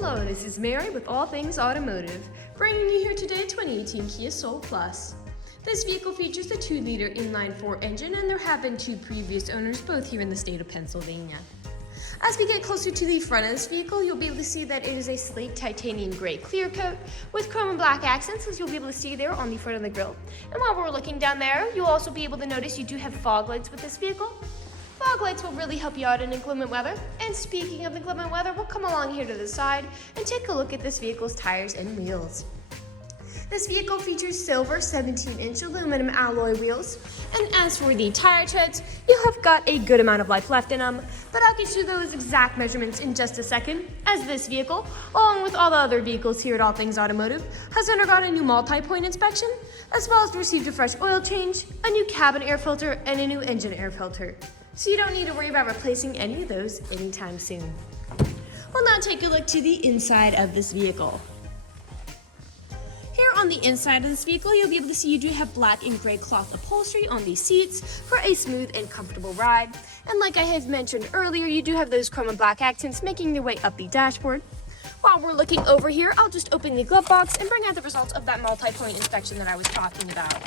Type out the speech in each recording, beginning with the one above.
Hello, this is Mary with All Things Automotive, bringing you here today 2018 Kia Soul Plus. This vehicle features a 2-liter inline-4 engine, and there have been 2 previous owners, both here in the state of Pennsylvania. As we get closer to the front of this vehicle, you'll be able to see that it is a slate titanium gray clear coat with chrome and black accents, as you'll be able to see there on the front of the grille. And while we're looking down there, you'll also be able to notice you do have fog lights with this vehicle. Fog lights will really help you out in inclement weather. And speaking of inclement weather, we'll come along here to the side and take a look at this vehicle's tires and wheels. This vehicle features silver 17-inch aluminum alloy wheels. And as for the tire treads, you have got a good amount of life left in them, but I'll get you those exact measurements in just a second, as this vehicle, along with all the other vehicles here at All Things Automotive, has undergone a new multi-point inspection, as well as received a fresh oil change, a new cabin air filter, and a new engine air filter. So you don't need to worry about replacing any of those anytime soon. We'll now take a look to the inside of this vehicle. Here on the inside of this vehicle, you'll be able to see you do have black and gray cloth upholstery on these seats for a smooth and comfortable ride. And like I had mentioned earlier, you do have those chrome and black accents making their way up the dashboard. While we're looking over here, I'll just open the glove box and bring out the results of that multi-point inspection that I was talking about.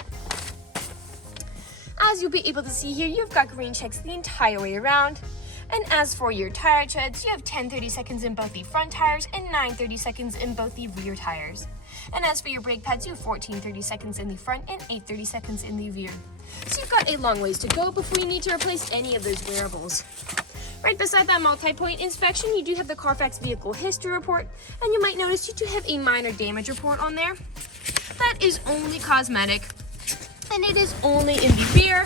As you'll be able to see here, you've got green checks the entire way around. And as for your tire treads, you have 10 30-seconds in both the front tires and 9 30-seconds in both the rear tires. And as for your brake pads, you have 14 30-seconds in the front and 8 30-seconds in the rear. So you've got a long ways to go before you need to replace any of those wearables. Right beside that multi-point inspection, you do have the Carfax Vehicle History Report, and you might notice you do have a minor damage report on there. That is only cosmetic, and it is only in the rear.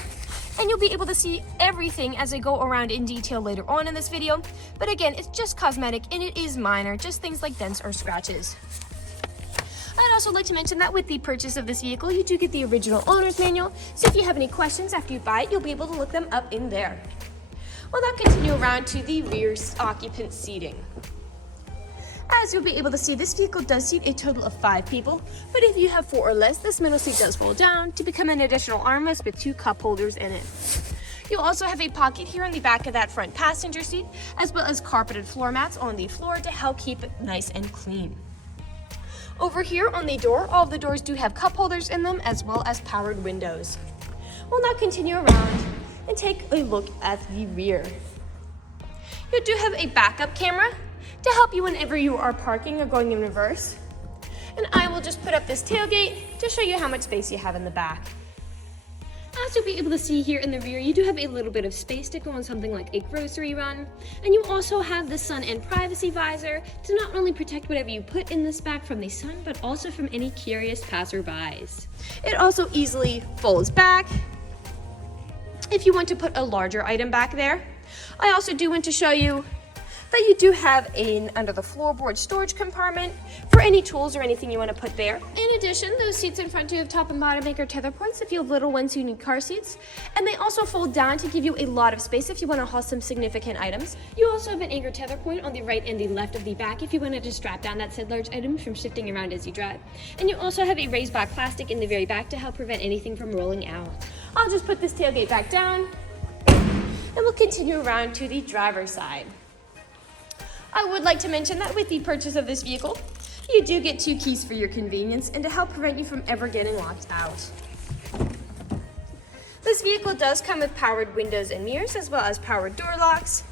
And you'll be able to see everything as I go around in detail later on in this video. But again, it's just cosmetic and it is minor, just things like dents or scratches. I'd also like to mention that with the purchase of this vehicle, you do get the original owner's manual. So if you have any questions after you buy it, you'll be able to look them up in there. We'll now continue around to the rear occupant seating. As you'll be able to see, this vehicle does seat a total of 5 people, but if you have 4 or less, this middle seat does fold down to become an additional armrest with 2 cup holders in it. You'll also have a pocket here on the back of that front passenger seat, as well as carpeted floor mats on the floor to help keep it nice and clean. Over here on the door, all of the doors do have cup holders in them, as well as powered windows. We'll now continue around and take a look at the rear. You do have a backup camera to help you whenever you are parking or going in reverse. And I will just put up this tailgate to show you how much space you have in the back. As you'll be able to see here in the rear, you do have a little bit of space to go on something like a grocery run. And you also have the sun and privacy visor to not only protect whatever you put in this back from the sun, but also from any curious passerbys. It also easily folds back if you want to put a larger item back there. I also do want to show you that you do have an under the floorboard storage compartment for any tools or anything you want to put there. In addition, those seats in front do have top and bottom anchor tether points if you have little ones who need car seats, and they also fold down to give you a lot of space if you want to haul some significant items. You also have an anchor tether point on the right and the left of the back if you wanted to strap down that said large item from shifting around as you drive. And you also have a raised back plastic in the very back to help prevent anything from rolling out. I'll just put this tailgate back down, and we'll continue around to the driver's side. I would like to mention that with the purchase of this vehicle, you do get 2 keys for your convenience and to help prevent you from ever getting locked out. This vehicle does come with powered windows and mirrors, as well as powered door locks.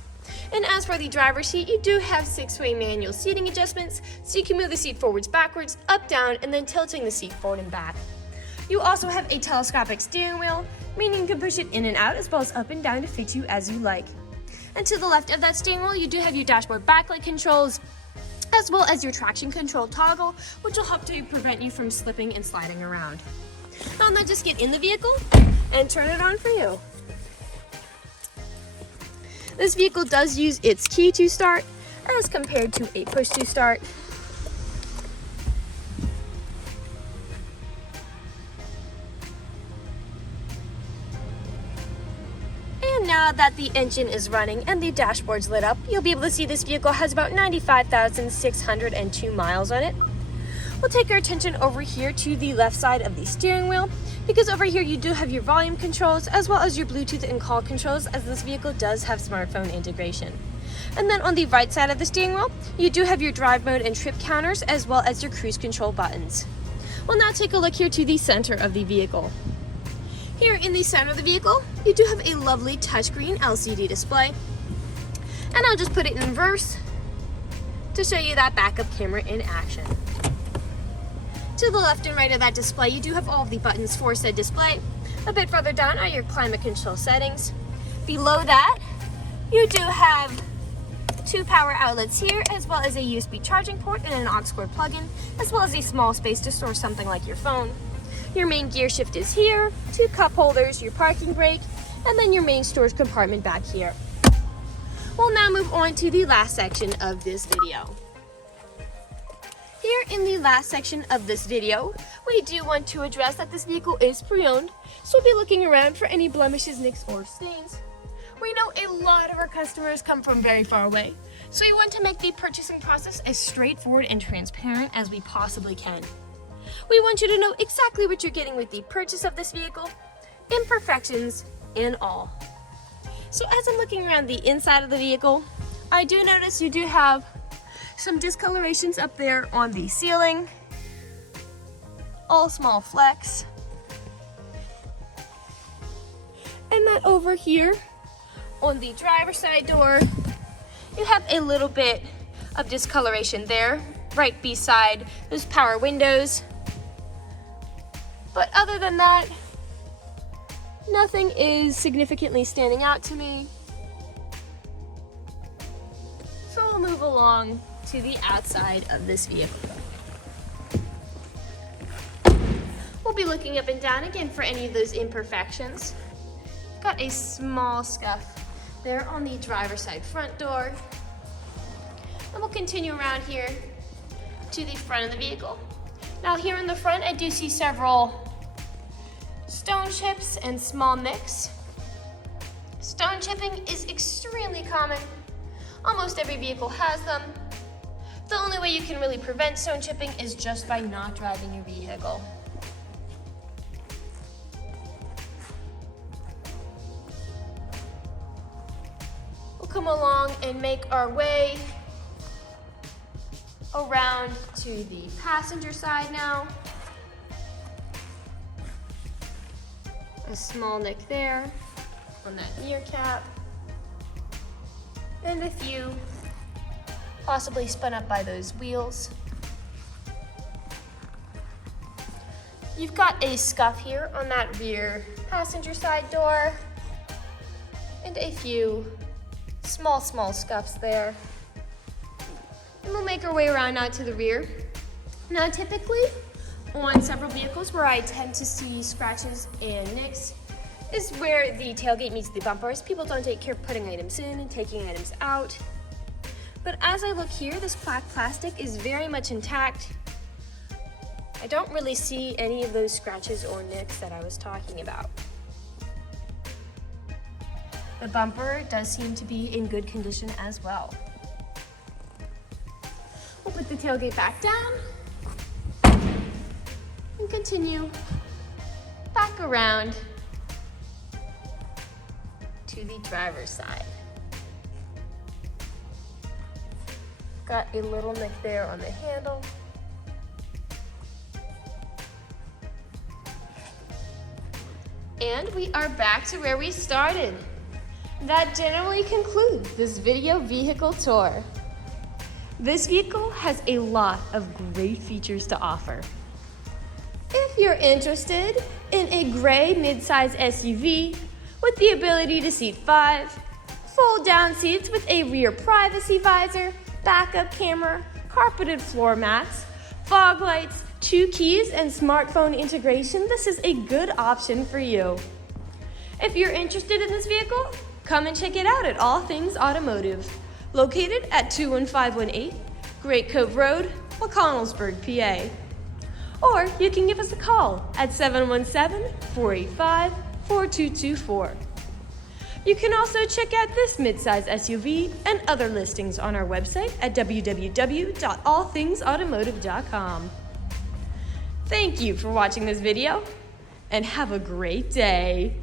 And as for the driver's seat, you do have 6-way manual seating adjustments, so you can move the seat forwards, backwards, up, down, and then tilting the seat forward and back. You also have a telescopic steering wheel, meaning you can push it in and out, as well as up and down to fit you as you like. And to the left of that steering wheel, you do have your dashboard backlight controls, as well as your traction control toggle, which will help to prevent you from slipping and sliding around. Now let's just get in the vehicle and turn it on for you. This vehicle does use its key to start, as compared to a push to start. Now that the engine is running and the dashboard's lit up, you'll be able to see this vehicle has about 95,602 miles on it. We'll take our attention over here to the left side of the steering wheel, because over here you do have your volume controls as well as your Bluetooth and call controls, as this vehicle does have smartphone integration. And then on the right side of the steering wheel, you do have your drive mode and trip counters, as well as your cruise control buttons. We'll now take a look here to the center of the vehicle. Here in the center of the vehicle, you do have a lovely touchscreen LCD display. And I'll just put it in reverse to show you that backup camera in action. To the left and right of that display, you do have all of the buttons for said display. A bit further down are your climate control settings. Below that, you do have 2 power outlets here, as well as a USB charging port and an aux cord plug-in, as well as a small space to store something like your phone. Your main gear shift is here, 2 cup holders, your parking brake, and then your main storage compartment back here. We'll now move on to the last section of this video. Here in the last section of this video, we do want to address that this vehicle is pre-owned, so we'll be looking around for any blemishes, nicks, or stains. We know a lot of our customers come from very far away, so we want to make the purchasing process as straightforward and transparent as we possibly can. We want you to know exactly what you're getting with the purchase of this vehicle, imperfections and all. So as I'm looking around the inside of the vehicle, I do notice you do have some discolorations up there on the ceiling, all small flecks. And then over here, on the driver's side door, you have a little bit of discoloration there, right beside those power windows. But other than that, nothing is significantly standing out to me. So we'll move along to the outside of this vehicle. We'll be looking up and down again for any of those imperfections. Got a small scuff there on the driver's side front door. And we'll continue around here to the front of the vehicle. Now here in the front, I do see several stone chips and small nicks. Stone chipping is extremely common. Almost every vehicle has them. The only way you can really prevent stone chipping is just by not driving your vehicle. Come along and make our way around to the passenger side now. A small nick there on that rear cap, and a few possibly spun up by those wheels. You've got a scuff here on that rear passenger side door, and a few small scuffs there. And we'll make our way around now to the rear. Now typically on several vehicles where I tend to see scratches and nicks is where the tailgate meets the bumpers. People don't take care of putting items in and taking items out. But as I look here, this black plastic is very much intact. I don't really see any of those scratches or nicks that I was talking about. The bumper does seem to be in good condition as well. We'll put the tailgate back down and continue back around to the driver's side. Got a little nick there on the handle. And we are back to where we started. That generally concludes this video vehicle tour. This vehicle has a lot of great features to offer. If you're interested in a gray midsize SUV with the ability to seat 5, fold down seats with a rear privacy visor, backup camera, carpeted floor mats, fog lights, 2 keys, and smartphone integration, this is a good option for you. If you're interested in this vehicle, come and check it out at All Things Automotive, located at 21518 Great Cove Road, McConnellsburg, PA. Or you can give us a call at 717-485-4224. You can also check out this midsize SUV and other listings on our website at www.allthingsautomotive.com. Thank you for watching this video, and have a great day.